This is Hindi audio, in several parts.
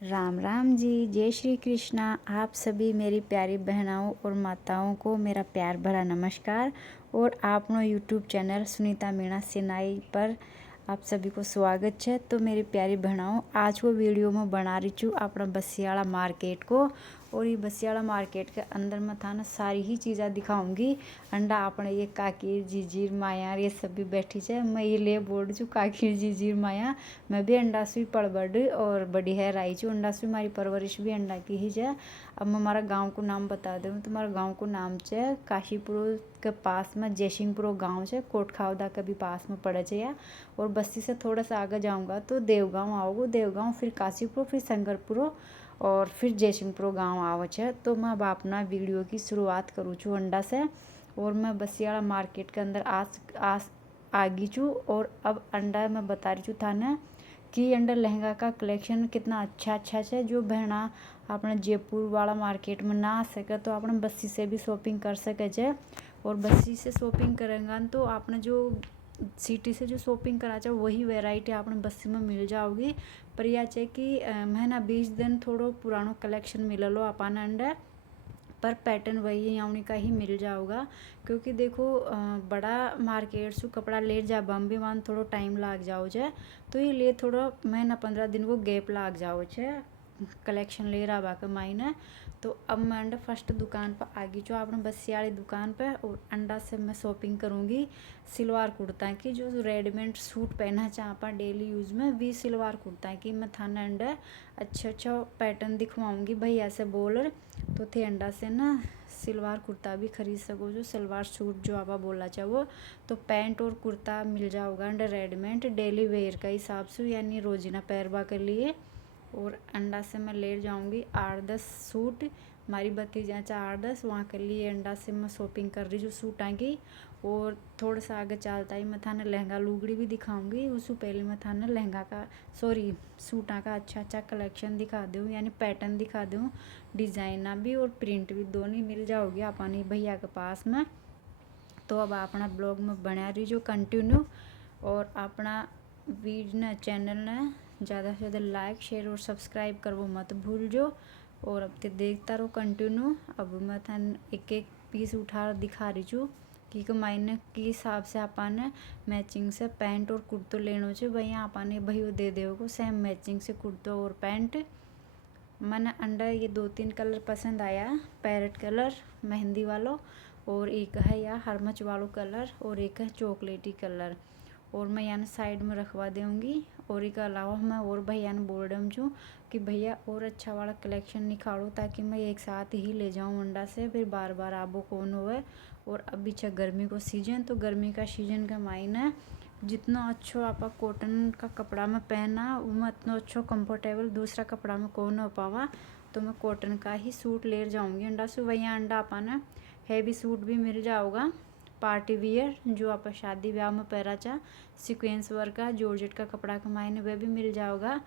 राम राम जी, जय श्री कृष्णा। आप सभी मेरी प्यारी बहनाओं और माताओं को मेरा प्यार भरा नमस्कार। और आपनो यूट्यूब चैनल सुनीता मीणा सिनाई पर आप सभी को स्वागत है। तो मेरी प्यारी बहनाओं, आज वो वीडियो में बना रही छूँ अपना बसियाड़ा मार्केट को। और ये बसियाड़ा मार्केट के अंदर में था ना सारी ही चीज़ें दिखाऊंगी। अंडा अपने ये काकीर जीजीर माया ये सब भी बैठी है। मैं ये ले बोल छूँ काकीर जीजीर माया। मैं भी अंडा सुई पड़ बड़ और बड़ी है राई छू। अंडा सुई हमारी परवरिश भी अंडा की ही है। अब मैं हमारा गाँव को नाम बता दूँ तो हमारा गाँव को नाम है काशीपुर के पास में जयसिंहपुर गाँव है। कोटखावदा के भी पास में पड़े है। और बस्ती से थोड़ा सा आगे जाऊँगा तो देवगांव आओगे। देवगांव फिर काशीपुर फिर शंकरपुर और फिर जयसिंहपुर गाँव आवे है। तो मैं अब अपना वीडियो की शुरुआत करूँ छूँ अंडा से। और मैं बसियाड़ा मार्केट के अंदर आज आ गई छूँ। और अब अंडा मैं बता रही छूँ था ना कि अंडा लहंगा का कलेक्शन कितना अच्छा है। जो बहना अपने जयपुर वाला मार्केट में ना आ सके तो अपने बस्सी से भी शॉपिंग कर सके है। और बस्सी से शॉपिंग करेंगे तो आपने जो सिटी से जो शॉपिंग करा चाहे वही वैरायटी आपने बस्सी में मिल जाओगी। पर यह है कि महीना 20 दिन थोड़ो पुरानो कलेक्शन मिललो अपन अंडर। पर पैटर्न वही यहाँ का ही मिल जाओगा। क्योंकि देखो बड़ा मार्केट से कपड़ा ले जा बम्बे मान थोड़ो टाइम लाग जाओ है। तो ये लिए थोड़ा महीना 15 दिन को गैप लाग जाओ है कलेक्शन ले रहा बाका मायने। तो अब मैं अंडा फर्स्ट दुकान पर आ गई जो आपने बसियाड़ी दुकान पर। और अंडा से मैं शॉपिंग करूँगी सलवार कुर्ता की। जो रेडीमेड सूट पहना चाहता डेली यूज़ में भी सलवार कुर्ता की मैं थाना अंडा अच्छा पैटर्न दिखवाऊँगी भैया से बोल। तो थे अंडा से ना सलवार कुर्ता भी खरीद सको जो सलवार सूट जो आप बोला चाहो। तो पैंट और कुर्ता मिल जाओगा अंडा रेडीमेड डेली वेयर का हिसाब से यानी रोजीना पैरवा के लिए। और अंडा से मैं ले जाऊंगी 8-10 सूट। हमारी भतीजा 8-10 वहाँ के लिए अंडा से मैं शॉपिंग कर रही जो सूट आएंगी। और थोड़ा सा आगे चलता ही मैं थाने लहंगा लुगड़ी भी दिखाऊंगी। उससे पहले मैं थाने लहंगा का सूटा का अच्छा कलेक्शन दिखा दूँ यानी पैटर्न दिखा दूँ। डिज़ाइना भी और प्रिंट भी दोनों मिल जाओगी अपनी भैया के पास में। तो अब अपना ब्लॉग में बना रही जो कंटिन्यू। और अपना वीडियो चैनल ने ज़्यादा से ज़्यादा लाइक शेयर और सब्सक्राइब करवो मत भूल जो। और अब तो देखता रहो कंटिन्यू। अब मैं थान एक एक पीस उठा दिखा रही छूँ कि मायने के हिसाब से अपन मैचिंग से पैंट और कुर्तो लेनो छे भैया अपन भैया दे देवो सेम मैचिंग से कुर्तो और पैंट। मैंने अंडा ये 2-3 कलर पसंद आया। पैरेट कलर मेहंदी वालों और एक है या हरमच वालों कलर और एक है चॉकलेटी कलर। और मैं यहाँ साइड में रखवा दूँगी। और एक अलावा मैं और भैया ने बोल रहा हूँ कि भैया और अच्छा वाला कलेक्शन निकालो ताकि मैं एक साथ ही ले जाऊँ अंडा से फिर बार बार आबो कौन होवे। और अभी अच्छा गर्मी को सीजन तो गर्मी का सीजन का मायने जितना अच्छा आप कॉटन का कपड़ा में पहना वो उतना अच्छा कंफर्टेबल दूसरा कपड़ा में कौन हो पावा। तो मैं कॉटन का ही सूट ले जाऊँगी अंडा से। वही अंडा अपना हैवी सूट भी मिल जाओगा पार्टी वियर जो आप शादी ब्याह में पहरा चाह सीक्वेंस वर्क का जॉर्जेट का कपड़ा का मायने वह भी मिल जाओगा।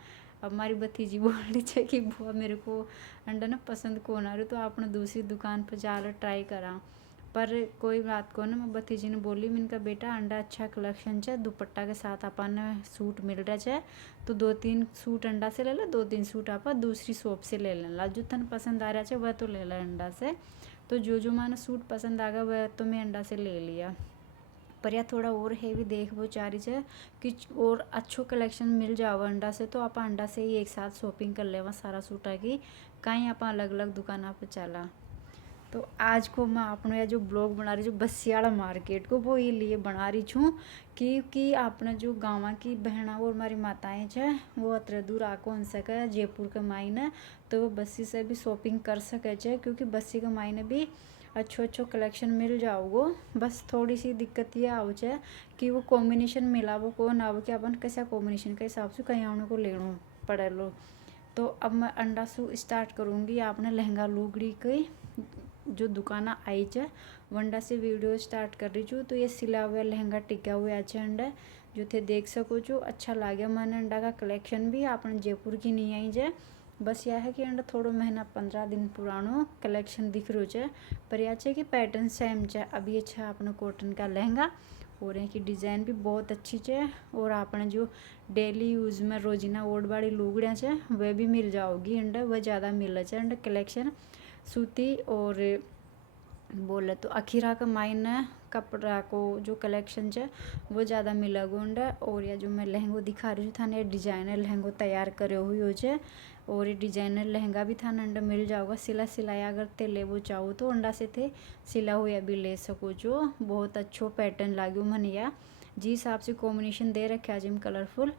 अब हमारी भतीजी बोल रही है कि बुआ मेरे को अंडा ना पसंद कौन आ रही तो आपने दूसरी दुकान पर जा ट्राई करा। पर कोई बात को ना मैं भतीजी ने बोली मैंने बेटा अंडा अच्छा कलेक्शन है दुपट्टा के साथ अपन सूट मिल रहा है। तो 2-3 सूट अंडा से ले लो 2-3 सूट आप दूसरी शॉप से ले लेना जो तन पसंद आ रहा है वह तो ले ला अंडा से। तो जो मैंने सूट पसंद आ गया वह तो मैं अंडा से ले लिया। पर यह थोड़ा और हैवी देख वो चाह रही है कि और अच्छो कलेक्शन मिल जाओ अंडा से। तो आप अंडा से ही एक साथ शॉपिंग कर लेवा सारा सूटा की कहीं आप अलग अलग दुकान पर चला। तो आज को मैं अपने या जो ब्लॉग बना रही जो बसियाड़ा मार्केट को वो ये लिए बना रही छूँ क्योंकि आपने जो गाँव की बहना और हमारी माताएं है वो अतर दूर आ कौन सके जयपुर के मायने। तो वो बस्सी से भी शॉपिंग कर सके क्योंकि बस्सी के मायने भी अच्छो कलेक्शन मिल जाओगो। बस थोड़ी सी दिक्कत ये आओ है कि वो कॉम्बिनेशन मिला वो कौन आओ कि अपन कैसा कॉम्बिनेशन के हिसाब से कहीं आने को लेना पड़े लो। तो अब मैं अंडा से स्टार्ट करूँगी आपने लहंगा लुगड़ी की जो दुकान आई है वंडा से वीडियो स्टार्ट कर रही हूँ। तो ये सिला हुआ लहंगा टिका हुआ अच्छा अंडा जो थे देख सको जो अच्छा लगे मैंने अंडा का कलेक्शन भी आपने जयपुर की नहीं आई है। बस यह है कि अंडा थोड़ा महीना 15 दिन पुरानो कलेक्शन दिख रहा है। पर यह है कि पैटर्न सेम है अभी अच्छा अपने कॉटन का लहंगा और इनकी डिज़ाइन भी बहुत अच्छी है। और आपने जो डेली यूज़ में रोजीना ओढ़ वाली लुगड़ियाँ है वह भी मिल जाओगी अंड वह ज़्यादा मिल है अंड कलेक्शन सूती और बोले तो अखीरा का मायने कपड़ा को जो कलेक्शन है वो ज़्यादा मिलेगो अंड। और या जो मैं लहंगो दिखा रही हूँ थाने डिजाइनर लहंगो तैयार करे हुई हो छे और ये डिजाइनर लहंगा भी थाने अंडा मिल जाओगा सिलाया अगर ते लेवो चाहो तो अंडा से थे सिला हुआ भी ले सको जो बहुत अच्छो पैटर्न लाग्यो मन या जी हिसाब से कॉम्बिनेशन दे रखे आज कलरफुल।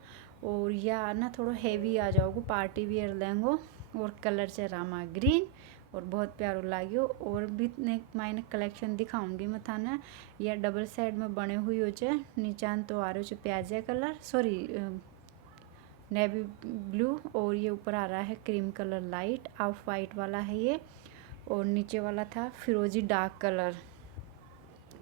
और या ना थोड़ा हैवी आ जाओगे पार्टी वियर लहंगो और कलर से रामा ग्रीन और बहुत प्यारो लाग्यो। और भी मायने कलेक्शन दिखाऊंगी मैं थाने या डबल साइड में बने हुई हो चे नीचान तो आ रहे हो प्याजा कलर सॉरी नेवी ब्लू और ये ऊपर आ रहा है cream colour light of white वाला है ये और नीचे वाला था फिरोजी डार्क कलर।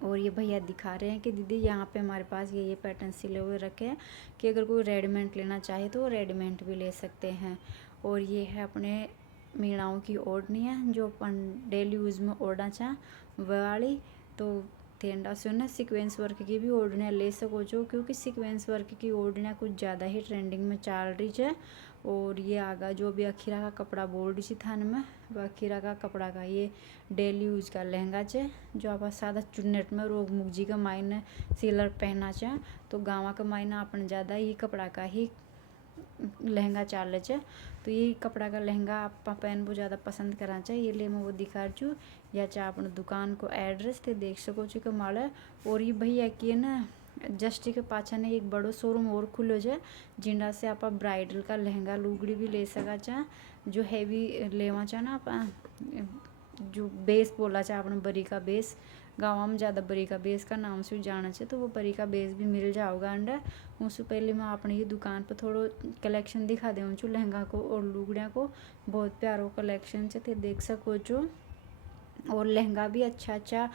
और ये भैया दिखा रहे हैं कि दीदी यहाँ पे हमारे पास ये पैटर्न सिले हुए रखे हैं कि अगर कोई रेडीमेड लेना चाहे तो रेडीमेड भी ले सकते हैं। और ये है अपने मीणाओं की ओढ़नी है जो अपन डेली यूज़ में ओढ़ना चाह वह वाली तो थेंडा से ना सीक्वेंस वर्क की भी ओढ़नियाँ ले सको जो क्योंकि सीक्वेंस वर्क की ओढ़नियाँ कुछ ज़्यादा ही ट्रेंडिंग में चल रही है। और ये आगा जो भी अखीरा का कपड़ा बोल रही थी थान में वह अखीरा का कपड़ा का ये डेली यूज का लहंगा है जो आप सादा चुन्नट में रोग मुगजी का मायने सिलर पहना चाह तो गाँव का मायना अपन ज़्यादा ये कपड़ा का ही लहंगा चाल है तो ये कपड़ा का लहंगा आप पहन वो ज़्यादा पसंद करना चाहिए ये लिए मैं वो दिखा रही हूँ या चाहे अपने दुकान को एड्रेस ते देख सको कि कमाल है। और ये भैया की है ना जस्ट के पाछा ने एक बड़ो शोरूम और खुलो है जिंडा से आप ब्राइडल का लहंगा लुगड़ी भी ले सका चाह जो हैवी लेवा चाह ना आप जो बेस बोला चाहे अपने बरी का बेस गाँव में ज़्यादा बरी का बेस का नाम से जाना चाहिए तो वो बरी का बेस भी मिल जाओगा अंडर। उससे पहले मैं अपनी ही दुकान पर थोड़ा कलेक्शन दिखा दूँ छू लहंगा को और लुगड़िया को बहुत प्यारो कलेक्शन से थे देख सको जो। और लहंगा भी अच्छा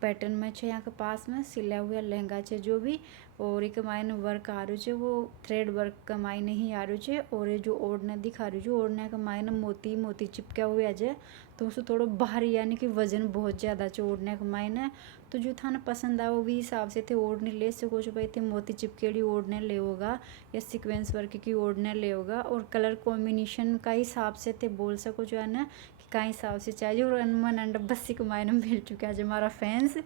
पैटर्न में छे यहाँ के पास में सिला हुआ लहंगा छे जो भी और एक मायने वर्क आ रही है वो थ्रेड वर्क का मायने ही आ रही है। और ये जो ओढ़ना दिखा रही है ओढ़ने का मायने मोती मोती चिपका हुआ है तो उसको थोड़ा भारी यानी कि वजन बहुत ज़्यादा है ओढ़ने का मायने तो जो था ना पसंद आए वो भी हिसाब से थे ओढ़ने ले सको जो भाई थे मोती चिपकेड़ी ओढ़ने ले होगा या सीक्वेंस वर्क की ओढ़ने ले होगा और कलर कॉम्बिनेशन का हिसाब से थे बोल सको जो है ना का हिसाब से चाहिए। और मन अंड बस्सी को मायने मिल चुका है हमारा फैंस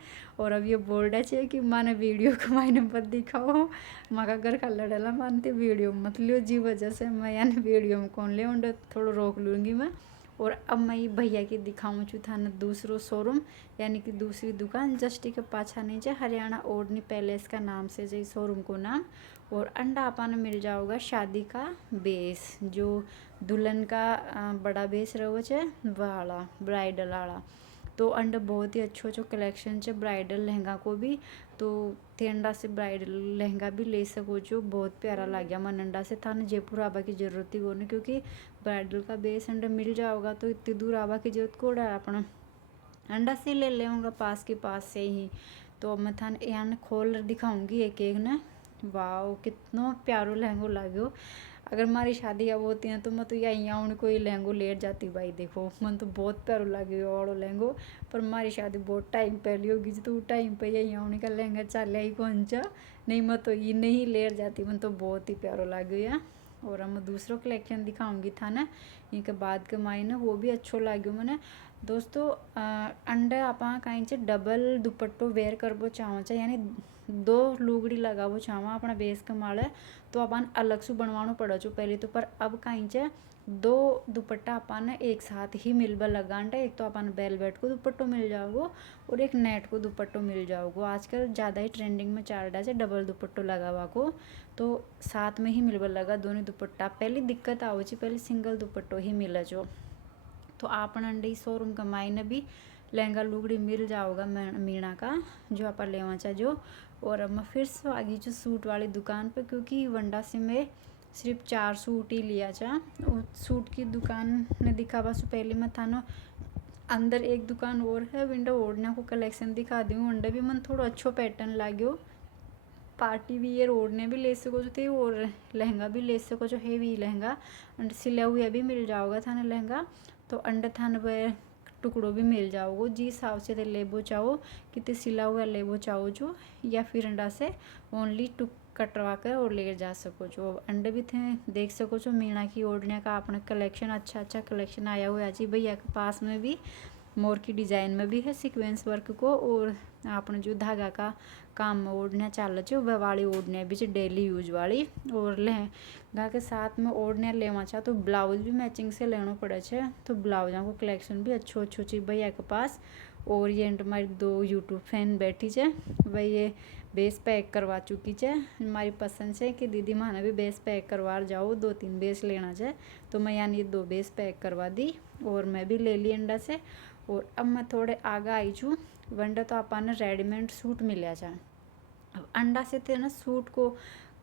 और अब ये बोल रहा चाहिए कि माने वीडियो को मायने मत दिखाओ मगा घर का लड़ेला मानते वीडियो मत लियो जी वजह से मैं यानी वीडियो में कौन ले उंड थोड़ा रोक लूँगी मैं। और अब मैं ये भैया की दिखाऊँ चू था ना दूसरो शोरूम यानी कि दूसरी दुकान जस्टी के पाछा नहीं है हरियाणा ओढ़नी पैलेस का नाम से जो शोरूम को नाम। और अंडा अपन मिल जाओगा शादी का बेस जो दुल्हन का बड़ा बेस रहो है वाला ब्राइडल वाला तो अंडा बहुत ही अच्छो कलेक्शन है ब्राइडल लहंगा को भी तो अंडा से ब्राइडल लहंगा भी ले सको जो बहुत प्यारा लग गया मन अंडा से था ना जयपुर आवा की ज़रूरत ही वो नहीं क्योंकि ब्राइडल का बेस अंडा मिल जाओगा तो इतनी दूर आवा की जरूरत को अपना अंडा से ले लेऊँगा पास के पास से ही। तो अब मैं था यहाँ खोल दिखाऊंगी एक एक ने वाह कितना प्यारो लहंगो लागो अगर हमारी शादी अब होती है तो मैं तो यही आऊँ कोई लहंगो लेट जाती भाई देखो मन तो बहुत प्यारो लगे और लहंगो पर हमारी शादी बहुत टाइम पहले होगी तो टाइम पे यही आने का लहंगा चल ही कौन सा नहीं मैं तो ये नहीं लेट जाती मन तो बहुत ही प्यारो लगे यार। और हम दूसरों कलेक्शन दिखाऊंगी था ना इनके बाद के मायने वो भी अच्छो लाग्यो मैंने दोस्तों अंडे आप कहीं से डबल दुपट्टो वेयर करबो चाहो चाहे यानी दो लुगड़ी लगावो चाहो अपना बेस कमाल तो अपन अलग से बनवानो पड़ो छो पहले तो पर अब कहीं से दो दुपट्टा अपन एक साथ ही मिलबा लगाना एक तो अपन वेलवेट को दुपट्टो मिल जाओगो और एक नेट को दुपट्टो मिल जाओगो आजकल ज़्यादा ही ट्रेंडिंग में चल रहा है डबल दुपट्टो लगावा को तो साथ में ही मिलबा लगा दोनों दुपट्टा पहले दिक्कत आओ पहले सिंगल दुपट्टो ही मिला जो तो आपन अंडे शोरूम का मायने भी लहंगा लुगड़ी मिल जाओगा मीणा का जो आप लेवा चाहे जो। और अब मैं फिर से आ गई जो सूट वाली दुकान पर क्योंकि वंडा से मैं सिर्फ 4 सूट ही लिया था सूट की दुकान ने दिखावा से पहले मैं था ना अंदर एक दुकान और है विंडो ओढ़ना को कलेक्शन दिखा दूँ वंडा भी मन थोड़ा अच्छो पैटर्न लाग्यो पार्टी वियर ओढ़ने भी ले सको थे और लहंगा भी ले सको जो हैवी लहंगा अंड सिला हुआ भी मिल जाओगा था ना लहंगा तो अंडर थान वह टुकड़ो भी मिल जाओगो। जी हिसाब से ते लेबो चाहो कितने सिला हुआ लेबो चाहो जो, या फिर अंडा से ओनली टुक कटवा कर और ले जा सको जो। अंडे भी थे देख सको जो मीना की ओढ़ने का अपना कलेक्शन अच्छा कलेक्शन आया हुआ है जी भैया के पास में भी। मोर की डिज़ाइन में भी है सीक्वेंस वर्क को, और आपने जो धागा का काम ओढ़ना चाल छे वह वाली ओढ़ने भी डेली यूज वाली। और लहंगा के साथ में ओढ़ने लेवा चाह तो ब्लाउज भी मैचिंग से लेना पड़े छे, तो ब्लाउजा को कलेक्शन भी अच्छो चीज भैया के पास। और ये हमारी 2 यूट्यूब फैन बैठी है, वह ये बेस पैक करवा चुकी है हमारी पसंद से कि दीदी माने भी बेस पैक करवा जाओ, 2-3 बेस लेना है। तो मैं यानी 2 बेस पैक करवा दी और मैं भी ले ली अंडा से। और अब मैं थोड़े आगे आई छूँ वंडा तो आपने रेडीमेड सूट मिले जाए। अब अंडा से थे ना सूट को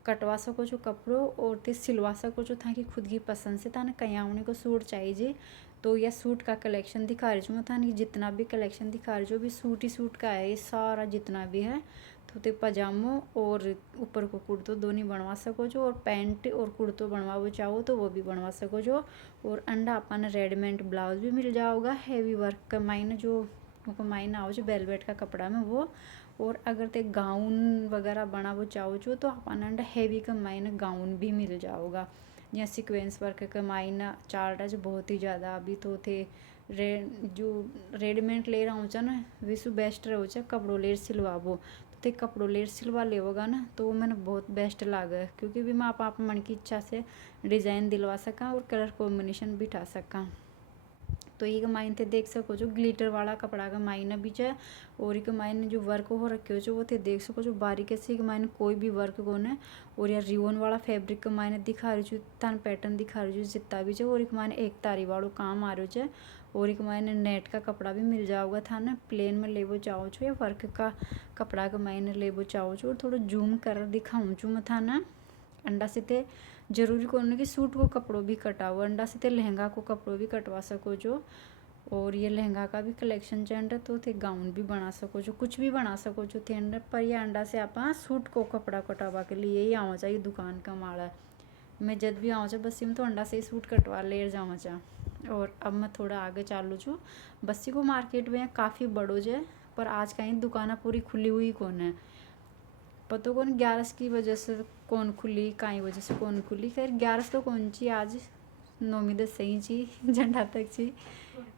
कटवा सको जो कपड़ों और ते सिलवा सको जो था कि खुद की पसंद से था ना कहीं आने को सूट चाहिए। तो यह सूट का कलेक्शन दिखा रही हूँ मैं था नहीं, जितना भी कलेक्शन दिखा रही हूँ भी सूट ही सूट का है ये सारा जितना भी है। तो ते पजामो और ऊपर को कुर्तो दोनों बनवा सको जो, और पैंट और कुर्तो बनवाओ चाहो तो वो भी बनवा सको जो। और अंडा अपन रेडीमेड ब्लाउज भी मिल जाओगा हैवी वर्क का माइन जो माइन आओ जो वेलवेट का कपड़ा में वो। और अगर ते गाउन वगैरह बनावो चाहो जो तो अपन अंडा हैवी का माइन गाउन भी मिल जाओगा। या सीक्वेंस वर्क का माइन चार्ट जो बहुत ही ज़्यादा अभी तो थे जो रेडीमेड ले रहा हूँ ना विशु बेस्ट रहो कपड़ों लेर सिलवाबो। तो कपड़ों लेर सिलवा लेवोगा ना तो वो मैंने बहुत बेस्ट लगा, क्योंकि भी मैं आप मन की इच्छा से डिज़ाइन दिलवा सका और कलर कॉम्बिनेशन बिठा सका। तो ये माइन थे देख सको जो ग्लिटर वाला कपड़ा का माइन भी है। और एक माइन जो वर्क हो रखे हो जो वो थे देख सको जो बारीक से माइन कोई भी वर्क को न। और यार रिवन वाला फैब्रिक का माइन दिखा रही हूँ थान पैटर्न दिखा रही हूँ जितना भी है। और एक माइन एक तारी वालों काम आ रही है। और एक माइन नेट का कपड़ा भी मिल जाओगा था ना प्लेन में लेवो चाहो छो या वर्क का कपड़ा का माइन लेवो चाहो छो। और थोड़ा जूम कर दिखाऊँ छू मैं था ना अंडा से थे जरूरी कौन कि सूट को कपड़ों भी कटाओ, अंडा से थे लहंगा को कपड़ों भी कटवा सको जो। और ये लहंगा का भी कलेक्शन चंड तो थे गाउन भी बना सको जो, कुछ भी बना सको जो थे अंडा पर। ये अंडा से आप सूट को कपड़ा कटावा के लिए यही आवा चाहिए दुकान का माड़ा। मैं जब भी आवा बस्सी में तो अंडा से ही सूट कटवा ले जावा चाह। और अब मैं थोड़ा आगे चालू छूँ बस्सी को मार्केट में काफ़ी बड़ो जे, पर आज कहीं दुकाना पूरी खुली हुई कौन है पता कौन 11 की वजह से कौन खुली कहीं वजह से कौन खुली। खैर 11 तो कौन ची आज 9 दस सही ची झंडा तक ची।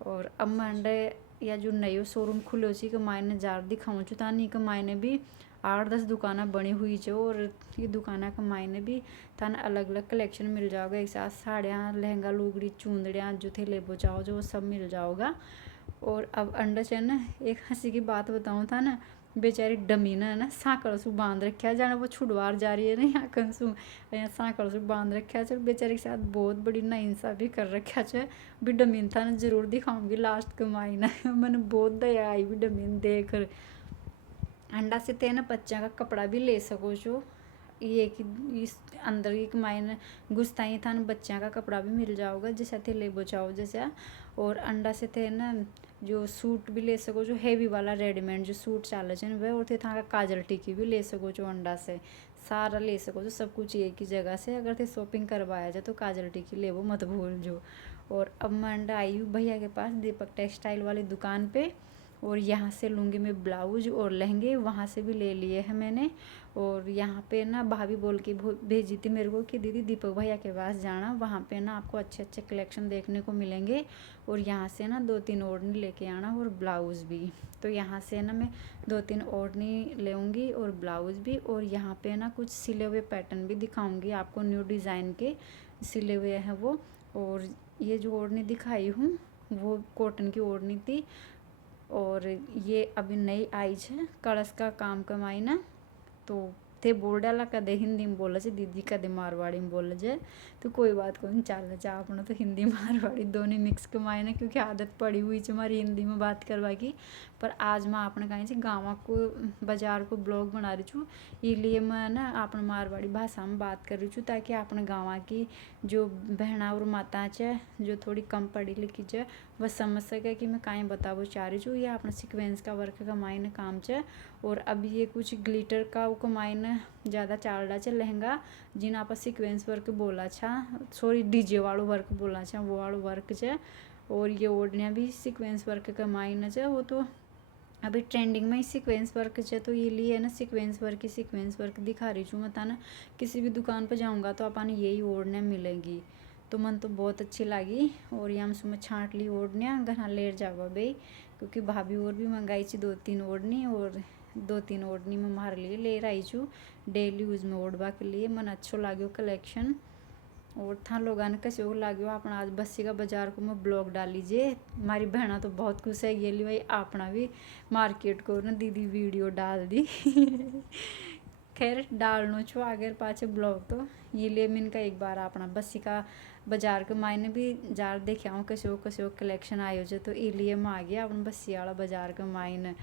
और अब मंडे या जो नयो शोरूम खुलो ची के मायने जार दिखाऊँ चु तानी के मायने भी 8-10 दुकाना बनी हुई जो। और ये दुकाना के मायने भी थान अलग अलग कलेक्शन मिल जाओगा एक साथ साड़ियाँ लहंगा लुगड़ी चूंदड़ियाँ जो थे लेबो चाहो जो वो सब मिल जाओगा। और अब अंडा से ना एक हंसी की बात बताऊँ था ना बेचारी डमी ने ना सांकड़ से बांध रखा जाने वो छुड़वार जा रही है ना यहाँ कंसू यहाँ सांकड़ से बांध रखा है बेचारी के साथ बहुत बड़ी नाइंसाफी कर रखा है भी डमीन था ना जरूर दिखाऊंगी लास्ट कमाई ना मैंने बहुत दया आई भी डमीन देख अंडा से थे ना बच्चा का कपड़ा भी ले सको जो ये कि इस अंदर की कमाई ने गुस्ताई था ना बच्चा का कपड़ा भी मिल जाओगा जैसा थे ले बचाओ जैसा। और अंडा से थे ना जो सूट भी ले सको जो हैवी वाला रेडीमेड जो सूट चाले छे वह और थे था काजल टिकी भी ले सको जो अंडा से सारा ले सको जो सब कुछ एक ही जगह से। अगर थे शॉपिंग करवाया जाए तो काजल टिकी ले वो मत भूल जो। और अब मैं अंडा आई हूँ भैया के पास दीपक टेक्सटाइल वाली दुकान पे, और यहाँ से लूँगी मैं ब्लाउज और लहंगे वहाँ से भी ले लिए हैं मैंने। और यहाँ पे ना भाभी बोल के भेजी थी मेरे को कि दीदी दीपक भैया के पास जाना वहाँ पे ना आपको अच्छे अच्छे कलेक्शन देखने को मिलेंगे। और यहाँ से ना 2-3 ओढ़नी लेके आना और ब्लाउज़ भी। तो यहाँ से ना मैं 2-3 ओढ़नी लेऊँगी और ब्लाउज़ भी। और यहाँ पे ना कुछ सिले हुए पैटर्न भी दिखाऊँगी आपको न्यू डिज़ाइन के सिले हुए हैं वो। और ये जो ओढ़नी दिखाई हूँ वो कॉटन की ओढ़नी थी। और ये अभी नई आई है कलश का काम कमाई ना तो थे बोल डाला कदे हिंदी में बोला दीदी कदे मारवाड़ी में बोला जाए। तो कोई बात को नहीं चल जा अपना तो हिंदी मारवाड़ी दोनों मिक्स कमाए ना क्योंकि आदत पड़ी हुई है हमारी हिंदी में बात करवा की। पर आज मैं अपने कहीं से गाँव को बाजार को ब्लॉग बना रही हूँ इसलिए मैं ना अपने मारवाड़ी भाषा में बात कर रही हूँ ताकि अपने गाँव की जो बहना और माता च जो थोड़ी कम पढ़ी लिखी च वह समझ सके कि मैं काएँ बताबो चाह रही हूँ। ये अपना सीक्वेंस का वर्क का मायने काम च। और अब ये कुछ ग्लिटर का वो मायने ज़्यादा चाल रहा च लहंगा जिन आप सीक्वेंस वर्क बोला छा, सॉरी डीजे वालों वर्क बोला छा, वो वालों वर्क च। और ये ओढ़निया भी सीक्वेंस वर्क का मायने च, वो तो अभी ट्रेंडिंग में ही सीक्वेंस वर्क च। तो ये लिए ना सीक्वेंस वर्क दिखा रही हूँ मैं ना। किसी भी दुकान पर जाऊँगा तो अपन यही ओढ़ने मिलेंगी। तो मन तो बहुत अच्छी लगी। और यहाँ मैं छाँट ली ओढ़निया घर लेर जावा भाई, क्योंकि भाभी और भी मंगाई थी 2-3 ओढ़नी, और 2-3 ओढ़नी में मार लिए ले आई छू डेली यूज में ओढ़वा के लिए। मन अच्छो लाग्यो कलेक्शन। और था लोगों ने कैसे वो लाग्यो अपना आज बस्सी का बाजार को मैं ब्लॉग डाल लीजिए। हमारी बहना तो बहुत खुश है ये ली भाई अपना भी मार्केट को ना दीदी वीडियो डाल दी। खैर डालनो छो आगे पाछे ब्लॉग तो ये लिए मैंने का एक बार अपना बस्सी का बाजार के मायने भी जार देखे आऊँ कैसे कलेक्शन आयो जो। तो ये लिए मैं आ गया अपन बस्सी वाला बाजार के मायने।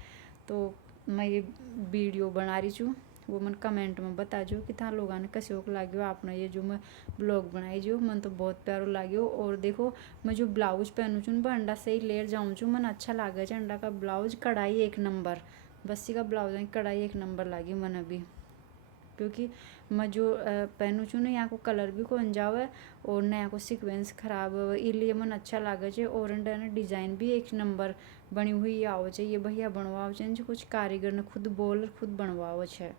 तो मैं ये वीडियो बना रही छूँ, वो मन कमेंट में बता जो कि था लोगों ने कैसे लाग्यो आपने ये जो मैं ब्लॉग बनाई जो। मन तो बहुत प्यारो लाग्यो। और देखो मैं जो ब्लाउज पहनू छूँ मैं अंडा से ही लेर जाऊँ छूँ, मन अच्छा लागे छे अंडा का ब्लाउज। कढ़ाई 1 नंबर, बस्सी का ब्लाउज है कढ़ाई 1 नंबर लागी मन अभी, क्योंकि मैं जो पहनू छूँ ना यहाँ को कलर भी कौन जावे और ना यहाँ को सीक्वेंस खराब हो, इसलिए मन अच्छा लागे छे। और ना डिज़ाइन भी 1 नंबर बनी हुई आओ छे। ये भैया बनवाओ छे जो कुछ कारीगर ने खुद बोल खुद बनवाओ छे।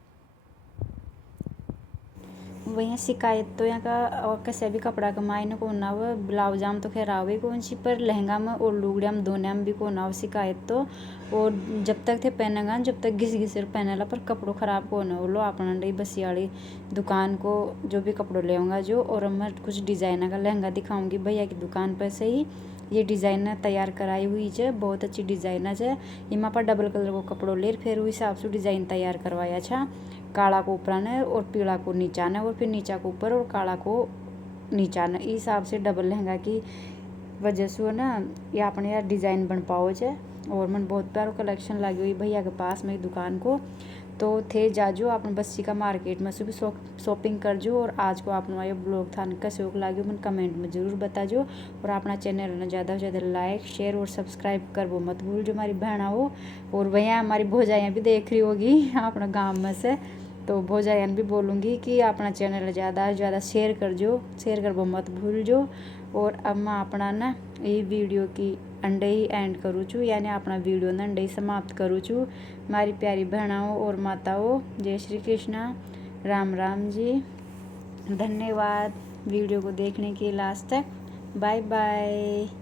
वही शिकायत तो यहाँ का और कैसे भी कपड़ा का मायने को ना हो, ब्लाउज आम तो खैर आवे कौन सी, पर लहंगा में और लुगड़िया में दोनों में भी को ना हो शिकायत तो। और जब तक थे पहनेगा जब तक घिस घिस पहनेला पर कपड़ों ख़राब को ना हो लो। अपना रही बसी वाली दुकान को जो भी कपड़ों ले आऊँगा जो। और मैं कुछ डिज़ाइनर का लहंगा दिखाऊँगी भैया की दुकान पर से ही। ये डिज़ाइनर तैयार कराई हुई है, बहुत अच्छी डिज़ाइनर है। इमा पर डबल कलर को कपड़ों ले फिर उस हिसाब से डिज़ाइन तैयार करवाया छा। काला को ऊपर ने और पीला को नीचा ने, और फिर नीचा को ऊपर और काला को नीचा ने, इस हिसाब से डबल लहंगा की वजह से ना ये अपने यार डिज़ाइन बन पाओ छे। और मन बहुत प्यारो कलेक्शन लगी हुई भैया के पास मेरी दुकान को। तो थे जाजो अपने बस्सी का मार्केट में से भी शॉपिंग कर जो। और आज को अपना ये ब्लॉग था कैसे लगे मन कमेंट में ज़रूर बता जो। और अपना चैनल ने ज़्यादा से ज़्यादा लाइक शेयर और सब्सक्राइब कर वो मत भूल जो हमारी बहना हो। और भैया हमारी भौजाइयाँ भी देख रही होगी अपना गाँव में से, तो भौजाइयान भी बोलूँगी कि अपना चैनल ज़्यादा से ज़्यादा शेयर कर जो, शेयर कर वो मत भूल जो। और अब मैं अपना ना ये वीडियो की अंडे ही एंड करूँ छू, यानी अपना वीडियो ना अंडे ही समाप्त करूँ छू। हमारी प्यारी बहनाओं और माताओं जय श्री कृष्णा, राम राम जी। धन्यवाद वीडियो को देखने के लास्ट तक। Bye bye.